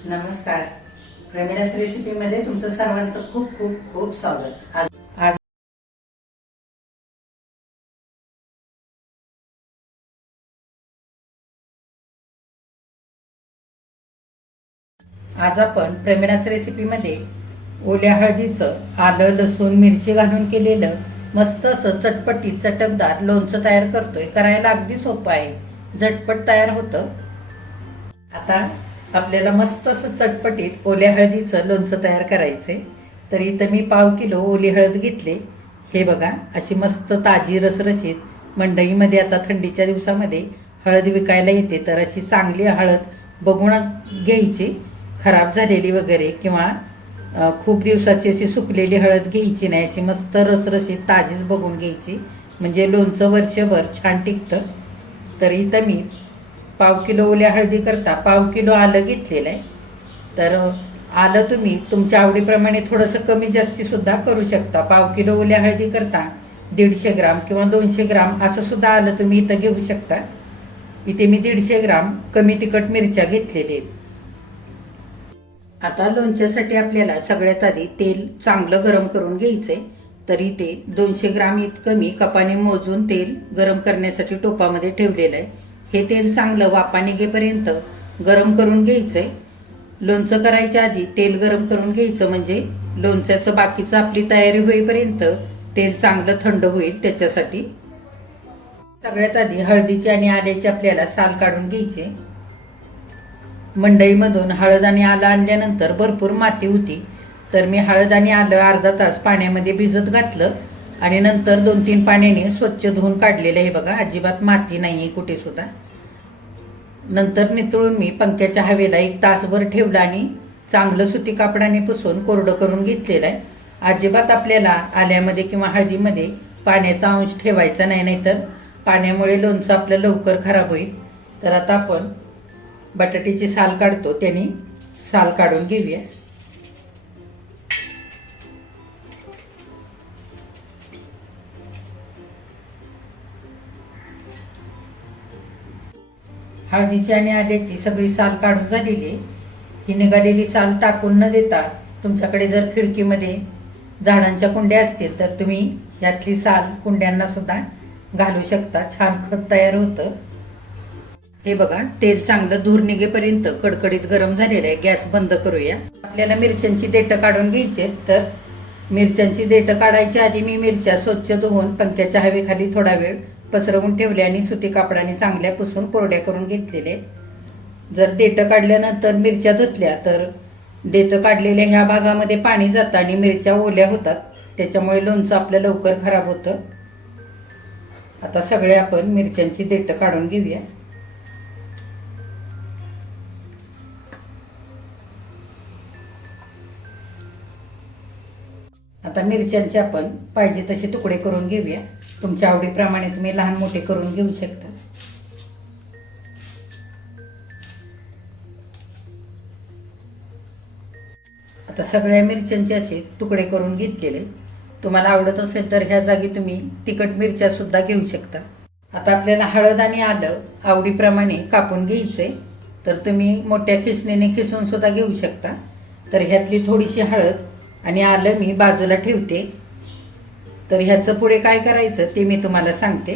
नमस्कार. प्रमिलास रेसिपीमध्ये तुमचं सर्वांचं खूप खूप खूप स्वागत. आज आज आपण प्रमिलास रेसिपीमध्ये ओल्या हळदीचं आलं लसूण मिरची घालून केलेलं मस्त असं चटपटीत चटकदार लोणचं तयार करतोय. करायला अगदी सोपं आहे, झटपट तयार होतं. आता आपल्याला मस्त असं चटपटीत ओल्या हळदीचं लोणचं तयार करायचंय. तर इथं मी 1/2 किलो ओली हळद घेतले. हे बघा, अशी मस्त ताजी रसरशीत मंडईमध्ये आता थंडीच्या दिवसामध्ये हळद विकायला येते. तर अशी चांगली हळद बघून घ्यायची, खराब झालेली वगैरे किंवा खूप दिवसाची अशी सुकलेली हळद घ्यायची नाही. अशी मस्त रसरशीत ताजीच बघून घ्यायची, म्हणजे लोणचं वर्षभर छान टिकतं. तर इथं मी 1/2 किलो ओल्या हळदी करता 1/2 किलो आलं घेतलेलं आहे. तर आलं तुम्ही तुमच्या आवडीप्रमाणे थोडंसं कमी जास्ती सुद्धा करू शकता. 1/2 किलो ओल्या हळदी करता 150 ग्राम किंवा 200 ग्राम असं सुद्धा आलं तुम्ही इथं घेऊ शकता. इथे मी 150 ग्राम कमी तिखट मिरच्या घेतलेल्या आहेत. आता लोणच्यासाठी आपल्याला सगळ्यात आधी तेल चांगलं गरम करून घ्यायचंय. तर इथे 200 ग्राम इतकं मी कपाने मोजून तेल गरम करण्यासाठी टोपामध्ये ठेवलेलं आहे. हे तेल चांगलं वाफा निघेपर्यंत गरम करून घ्यायचंय. लोणचं करायच्या आधी तेल गरम करून घ्यायचं, म्हणजे लोणच्याचं बाकीचं आपली तयारी होईपर्यंत तेल चांगलं थंड होईल त्याच्यासाठी. सगळ्यात आधी हळदीची आणि आल्याची आपल्याला साल काढून घ्यायची. मंडईमधून हळद आणि आलं आणल्यानंतर भरपूर माती होती. तर मी हळद आणि आलं अर्धा तास पाण्यामध्ये भिजत घातलं आणि नंतर 2-3 पाण्याने स्वच्छ धुवून काढलेलं. हे बघा, अजिबात माती नाहीये कुठे सुद्धा. नंतर नितळून मी पंख्याच्या हवेला 1 तासभर ठेवलं आणि चांगलं सुती कापडाने पुसून कोरडं करून घेतलेलं आहे. अजिबात आपल्याला आल्यामध्ये किंवा हळदीमध्ये पाण्याचा अंश ठेवायचा नाही, नाहीतर पाण्यामुळे लोणचं आपलं लवकर खराब होईल. तर आता आपण बटाट्याची साल काढतो, त्याने साल काढून घेऊया. हळदीची आणि आल्याची सगळी साल काढून झालेली आहे. ही निघालेली साल टाकून न देता तुमच्याकडे जर खिडकीमध्ये झाडांच्या कुंड्या असतील तर तुम्ही यातली साल कुंड्यांना सुद्धा घालू शकता. छान खत तयार होतं. हे बघा, तेल चांगलं धूर निघेपर्यंत कडकडीत गरम झालेलं आहे. गॅस बंद करूया. आपल्याला मिरच्यांची देठं काढून घ्यायची. तर मिरच्यांची देठं काढायच्या आधी मी मिरच्या स्वच्छ धुवून पंख्याच्या हवेखाली थोडा वेळ पसरवून ठेवले आणि सुती कापडाने चांगल्या पुसून कोरड्या करून घेतलेले. जर देठं काढल्यानंतर मिरच्या धुतल्या तर देठं काढलेल्या ह्या भागामध्ये पाणी जातं आणि मिरच्या ओल्या होतात. त्याच्यामुळे लोणचं आपलं लवकर खराब होतं. आता सगळे आपण मिरच्यांची देठं काढून घेऊया. आता मिरच्यांचे आपण पाहिजे तसे तुकडे करून घेऊया. तुमच्या आवडीप्रमाणे तुम्ही लहान मोठे करून घेऊ शकता. आता सगळ्या मिरच्यांचे असे तुकडे करून घेतलेले. तुम्हाला आवडत असेल तर ह्या जागी तुम्ही तिखट मिरच्या सुद्धा घेऊ शकता. आता आपल्याला हळद आणि आलं आवडीप्रमाणे कापून घ्यायचे. तर तुम्ही मोठ्या खिसणीने खिसून सुद्धा घेऊ शकता. तर ह्यातली थोडीशी हळद आणि आलं मी बाजूला ठेवते. तर ह्याचं पुढे काय करायचं ते मी तुम्हाला सांगते.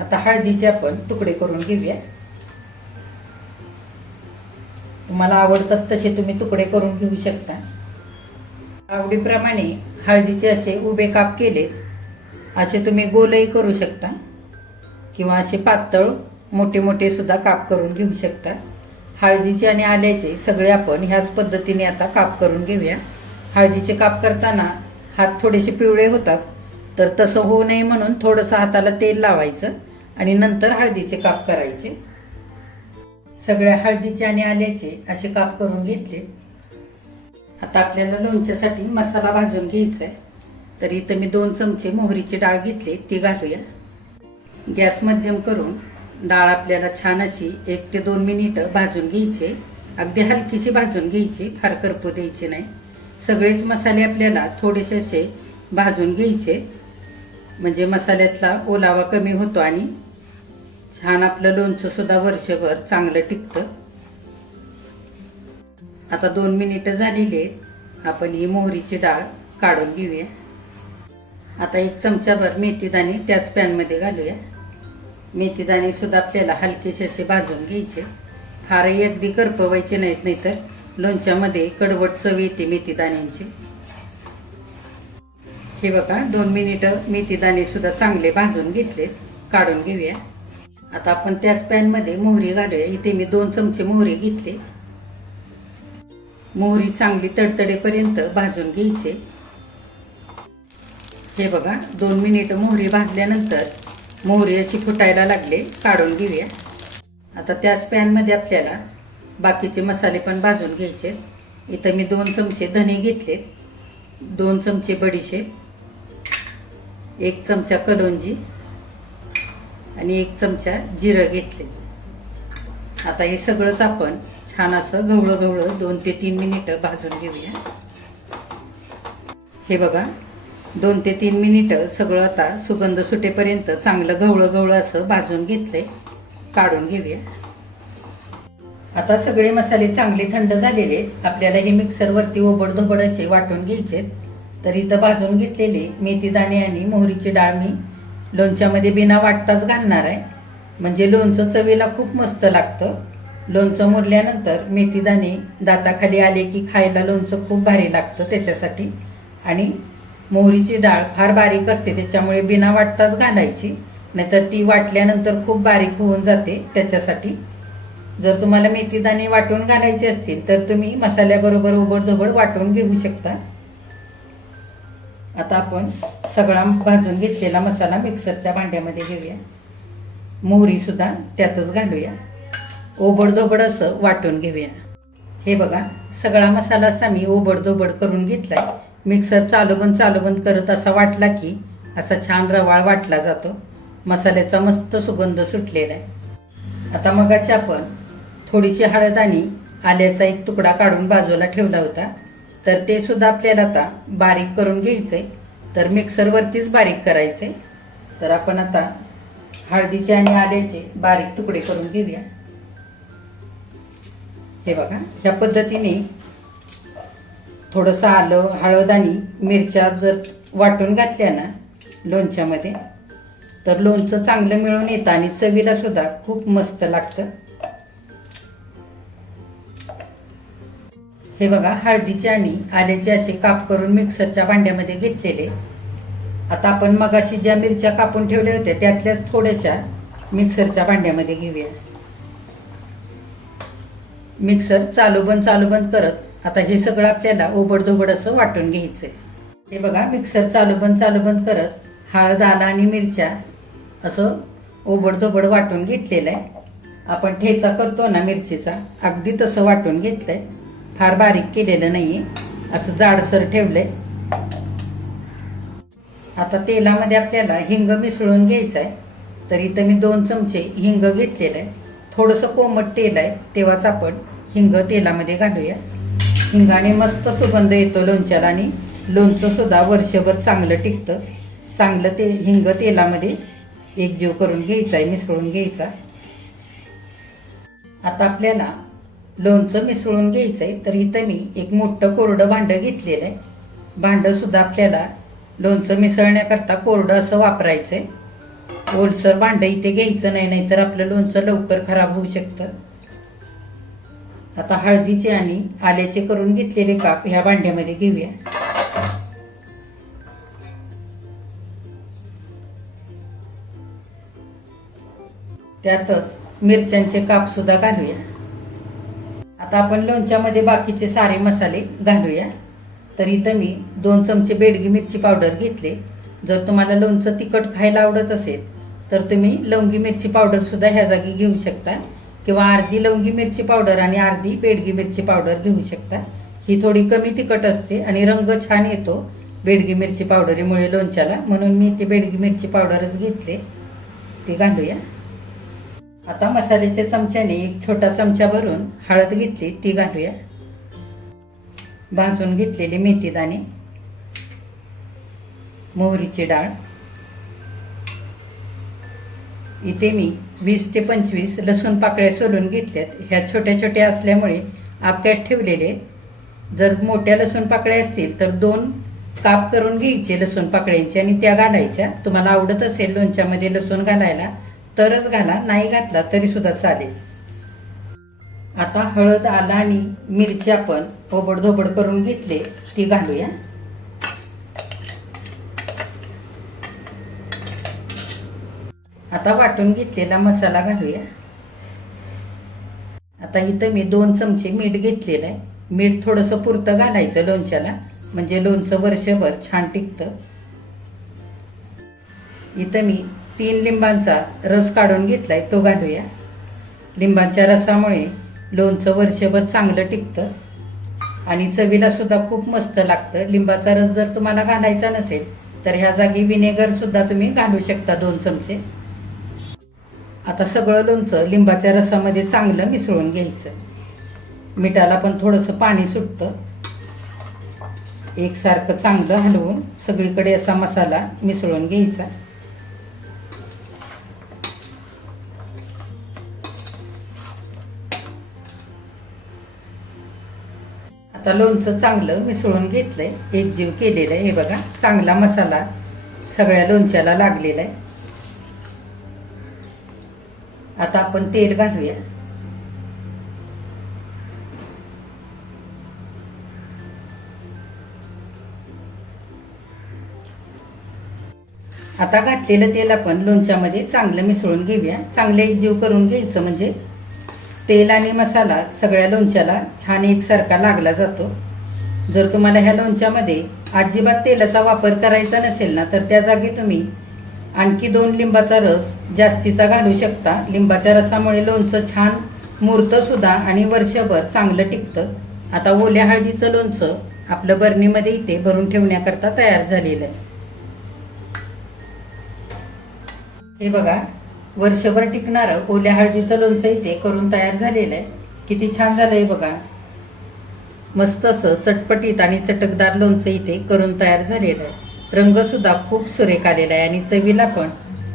आता हळदीचे आपण तुकडे करून घेऊया. तुम्हाला आवडतात तसे तुम्ही तुकडे करून घेऊ शकता. आवडीप्रमाणे हळदीचे असे उभे काप केले. असे तुम्ही गोलही करू शकता किंवा असे पातळ मोठे मोठे सुद्धा काप करून घेऊ शकता. हळदीचे आणि आल्याचे सगळे आपण ह्याच पद्धतीने आता काप करून घेऊया. हळदीचे काप करताना हात थोडेसे पिवळे होतात. तर तसं होऊ नये म्हणून थोडंसं हाताला तेल लावायचं आणि नंतर हळदीचे काप करायचे. सगळ्या हळदीचे आणि आल्याचे असे काप करून घेतले. आता आपल्याला लोणच्यासाठी मसाला भाजून घ्यायचा आहे. तर इथं मी 2 चमचे मोहरीची डाळ घेतली, ती घालूया. गॅस मध्यम करून डाळ आपल्याला छान अशी 1 ते 2 मिनिटं भाजून घ्यायची. अगदी हलकीशी भाजून घ्यायची, फार करपू द्यायची नाही. सगळेच मसाले आपल्याला थोडेसे असे भाजून घ्यायचे, म्हणजे मसाल्यातला ओलावा कमी होतो आणि छान आपलं लोणचं सुद्धा वर्षभर चांगलं टिकतं. आता 2 मिनिटं झालेली आहेत. आपण ही मोहरीची डाळ काढून घेऊया. आता 1 चमचाभर मेथीदाणे त्याच पॅनमध्ये घालूया. मेथीदाणे सुद्धा आपल्याला हलकेसे असे भाजून घ्यायचे. फारही अगदी करपवायचे नाहीत, नाहीतर लोणच्यामध्ये कडवट चव येते मेथीदाण्यांची. हे बघा 2 मिनिटं मेथीदाणे सुद्धा चांगले भाजून घेतले. काढून घेऊया. आता आपण त्याच पॅनमध्ये मोहरी घालूया. इथे मी 2 चमचे मोहरी घेतले. मोहरी चांगली तडतडेपर्यंत भाजून घ्यायचे. हे बघा 2 मिनिटं मोहरी भाजल्यानंतर मोहरी अशी फुटायला लागले. काढून घेऊया. आता त्याच पॅनमध्ये आपल्याला बाकीचे मसाले पण भाजून घ्यायचे. इथं मी 2 चमचे धने घेतलेत, 2 चमचे बडीशेप, 1 चमचा कलोंजी आणि 1 चमचा जिरं घेतले. आता हे सगळंच आपण छान असं गवळं गवळं 2 ते 3 मिनिटं भाजून घेऊया. हे बघा 2 ते 3 मिनिटं सगळं आता सुगंध सुटेपर्यंत चांगलं गवळं गवळं असं भाजून घेतलंय. काढून घेऊया. आता सगळे मसाले चांगले थंड झालेले. आपल्याला हे मिक्सरवरती ओबडधोबड असे वाटून घ्यायचे. तर इथं भाजून घेतलेले मेथीदाणे आणि मोहरीची डाळ मी लोणच्यामध्ये बिना वाटताच घालणार आहे. म्हणजे लोणचं चवीला खूप मस्त लागतं. लोणचं मुरल्यानंतर मेथीदाणे दाताखाली आले की खायला लोणचं खूप भारी लागतं त्याच्यासाठी. आणि मोहरीची डाळ फार बारीक असते त्याच्यामुळे बिना वाटताच घालायची, नाहीतर ती वाटल्यानंतर खूप बारीक होऊन जाते. त्याच्यासाठी जर तुम्हाला मेथीदाणे वाटून घालायचे असतील तर तुम्ही मसाल्याबरोबर ओबडधोबड वाटून घेऊ शकता. आता आपण सगळा भाजून घेतलेला मसाला मिक्सरच्या भांड्यामध्ये घेऊया. मोहरी सुद्धा त्यातच घालूया. ओबडधोबड असं वाटून घेऊया. हे बघा सगळा मसाला असा मी ओबडधोबड करून घेतलाय. मिक्सर चालू बंद करत असा वाटला की असा छान रवाळ वाटला जातो. मसाल्याचा मस्त सुगंध सुटलेला आहे. आता मगाशी आपण थोडीशी हळद आणि आल्याचा 1 तुकडा काढून बाजूला ठेवला होता, तर ते सुद्धा आपल्याला आता बारीक करून घ्यायचंय. तर मिक्सरवरतीच बारीक करायचे. तर आपण आता हळदीचे आणि आल्याचे बारीक तुकडे करून घेऊया. हे बघा ह्या पद्धतीने थोडंसं आलं, हळद आणि मिरच्या जर वाटून घातल्या ना लोणच्यामध्ये तर लोणचं चांगलं मिळून येतं आणि चवीला सुद्धा खूप मस्त लागतं. हे बघा हळदीचे आणि आल्याचे असे काप करून मिक्सरच्या भांड्यामध्ये घेतलेले. आता आपण मगाशी ज्या मिरच्या कापून ठेवल्या होत्या त्यातल्याच थोड्याशा मिक्सरच्या भांड्यामध्ये घेऊया. मिक्सर चालू बंद करत आता हे सगळं आपल्याला ओबडधोबड असं वाटून घ्यायचंय. हे बघा मिक्सर चालू बंद करत हळद, आला आणि मिरच्या असं ओबडधोबड वाटून घेतलेलं आहे. आपण ठेचा करतो ना मिरचीचा, अगदी तसं वाटून घेतलंय. फार बारीक केलेलं नाहीये, असं जाडसर ठेवलंय. आता तेलामध्ये आपल्याला हिंग मिसळून घ्यायचं आहे. तर इथं मी 2 चमचे हिंग घेतलेलं आहे. थोडंसं कोमट तेल आहे तेव्हाच आपण हिंग तेलामध्ये घालूया. हिंगाने मस्त सुगंध येतो लोणच्याला आणि लोणचं सुद्धा वर्षभर चांगलं टिकतं. चांगलं ते हिंग तेलामध्ये एकजीव करून घ्यायचा आहे, मिसळून घ्यायचा. आता आपल्याला लोणचं मिसळून घ्यायचं आहे. तर इथं मी एक मोठं कोरडं भांडं घेतलेलं आहे. भांडं सुद्धा आपल्याला लोणचं मिसळण्याकरता कोरडं असं वापरायचंय. ओलसर भांडं इथे घ्यायचं नाही, नाहीतर आपलं लोणचं लवकर खराब होऊ शकतं. आता हळदीचे आणि आल्याचे करून घेतलेले काप ह्या भांड्यामध्ये घेऊया. त्यातच मिरच्यांचे काप सुद्धा घालूया. आता आपण लोणच्यामध्ये बाकीचे सारे मसाले घालूया. तर इथं मी 2 चमचे बेडगी मिरची पावडर घेतले. जर तुम्हाला लोणचं तिखट खायला आवडत असेल तर तुम्ही लवंगी मिरची पावडर सुद्धा ह्या जागी घेऊ शकता, किंवा अर्धी लवंगी मिरची पावडर आणि अर्धी बेडगी मिरची पावडर घेऊ शकता. ही थोडी कमी तिखट असते आणि रंग छान येतो बेडगी मिरची पावडरीमुळे लोणच्याला, म्हणून मी ते बेडगी मिरची पावडरच घेतले. ते घालूया. आता मसाल्याच्या चमच्याने 1 छोटा चमचा भरून हळद घेतली, ती घालूया. भाजून घेतलेले मेथीदाणे, मोहरीची डाळ, इथे मी 20 ते 25 लसूण पाकळ्या सोलून घेतल्यात. ह्या छोट्या छोट्या असल्यामुळे अख्ख्याच ठेवलेले. जर मोठ्या लसूण पाकळ्या असतील तर 2 काप करून घ्यायचे लसूण पाकळ्यांचे आणि त्या घालायच्या. तुम्हाला आवडत असेल लोणच्यामध्ये लसूण घालायला तरच घाला, नाही घातला तरी सुद्धा चालेल. आता हळद, आलं आणि मिरची आपण ओबडधोबड करून घेतले, ती घालूया. आता वाटून घेतलेला मसाला घालूया. आता इथं मी 2 चमचे मीठ घेतलेलं आहे. मीठ थोडंसं पुरतं घालायचं लोणच्याला, म्हणजे लोणचं वर्षभर छान टिकतं. इथं मी 3 लिंबांचा रस काढून घेतलाय, तो घालूया. लिंबाच्या रसामुळे लोणचं वर्षभर चांगलं टिकतं आणि चवीला सुद्धा खूप मस्त लागतं. लिंबाचा रस जर तुम्हाला घालायचा नसेल तर ह्या जागी विनेगर सुद्धा तुम्ही घालू शकता 2 चमचे. आता सगळं लोणचं लिंबाच्या रसामध्ये चांगलं मिसळून घ्यायचं. मिठाला पण थोडंसं पाणी सुटतं. एकसारखं चांगलं हलवून सगळीकडे असा मसाला मिसळून घ्यायचा. आता लोणचं चांगलं मिसळून घेतलंय, एकजीव केलेलं आहे. हे बघा, चांगला मसाला सगळ्या लोणच्याला लागलेला आहे. आता आपण तेल घालूया. आता घातलेलं तेल आपण लोणच्यामध्ये चांगलं मिसळून घेऊया. चांगलं एकजीव करून घ्यायचं, म्हणजे तेल आणि मसाला सगळ्या लोणच्याला छान एकसारखा लागला जातो. जर तुम्हाला ह्या लोणच्यामध्ये अजिबात तेलाचा वापर करायचा नसेल ना, तर त्या जागी तुम्ही आणखी 2 लिंबाचा रस जास्तीचा घालू शकता. लिंबाच्या रसामुळे लोणचं छान मुरतं सुद्धा आणि वर्षभर चांगलं टिकतं. आता ओल्या हळदीचं लोणचं आपलं बरणीमध्ये इथे भरून ठेवण्याकरता तयार झालेलं आहे. हे बघा, वर्षभर टिकणारं ओल्या हळदीचं लोणचं इथे करून तयार झालेलं आहे. किती छान झालंय बघा. मस्त असं चटपटीत आणि चटकदार लोणचं इथे करून तयार झालेलं आहे. रंग सुद्धा खूप सुरेख आलेला आहे आणि चवीला पण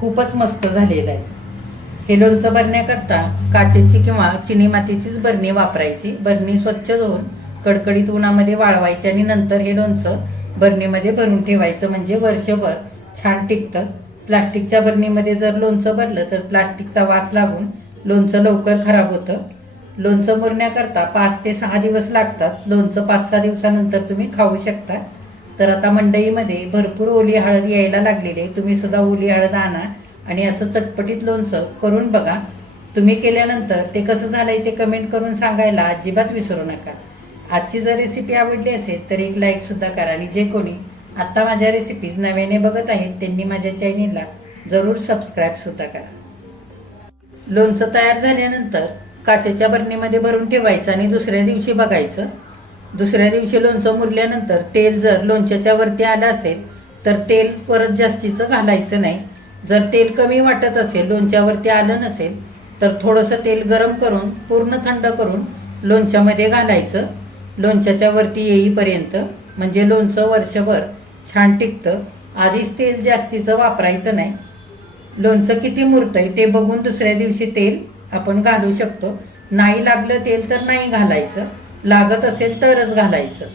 खूपच मस्त झालेला आहे. हे लोणचं भरण्याकरता काचेची किंवा चिनी मातीचीच बरणी वापरायची. बरणी स्वच्छ धुवून कडकडीत उन्हामध्ये वाळवायची आणि नंतर हे लोणचं बरणीमध्ये भरून ठेवायचं, म्हणजे वर्षभर छान टिकतं. प्लास्टिकच्या बरणीमध्ये जर लोणचं भरलं तर प्लास्टिकचा वास लागून लोणचं लवकर खराब होतं. लोणचं मुरण्याकरता 5 ते 6 दिवस लागतात. लोणचं 5-6 दिवसानंतर तुम्ही खाऊ शकता. तर आता मंडईमध्ये भरपूर ओली हळद यायला लागलेली आहे. तुम्ही सुद्धा ओली हळद आणा आणि असं चटपटीत लोणचं करून बघा. तुम्ही केल्यानंतर ते कसं झालंय ते कमेंट करून सांगायला अजिबात विसरू नका. आजची जर रेसिपी आवडली असेल तर एक लाईक सुद्धा करा आणि जे कोणी आता माझ्या रेसिपीज नव्याने बघत आहेत त्यांनी माझ्या चॅनेलला जरूर सबस्क्राईब सुद्धा करा. लोणचं तयार झाल्यानंतर काचेच्या बरणीमध्ये भरून ठेवायचं आणि दुसऱ्या दिवशी बघायचं. दुसऱ्या दिवशी लोणचं मुरल्यानंतर तेल जर लोणच्याच्या वरती आलं असेल तर तेल परत जास्तीचं घालायचं नाही. जर तेल कमी वाटत असेल, लोणच्यावरती आलं नसेल, तर थोडंसं तेल गरम करून पूर्ण थंड करून लोणच्यामध्ये घालायचं लोणच्याच्या वरती येईपर्यंत, म्हणजे लोणचं वर्षभर छान टिकतं. आधीच तेल जास्तीचं वापरायचं नाही. लोणचं किती मुरतंय ते बघून दुसऱ्या दिवशी तेल आपण घालू शकतो. नाही लागलं तेल तर नाही घालायचं, लागत असेल तरच घालायचं.